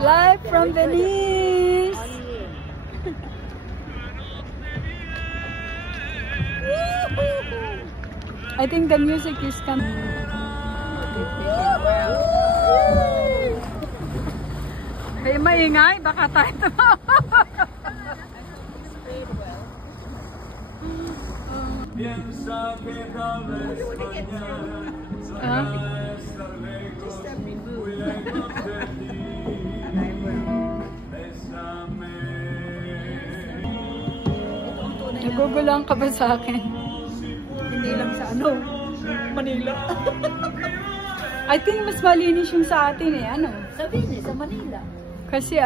Live from Venice. I think the music is coming. Hey, maingay, baka tayo nagugulang ka ba sa akin? Hindi lang sa ano, Manila. I think mas malinis yung sa atin eh, ano? Sabihin sa Manila. Kasi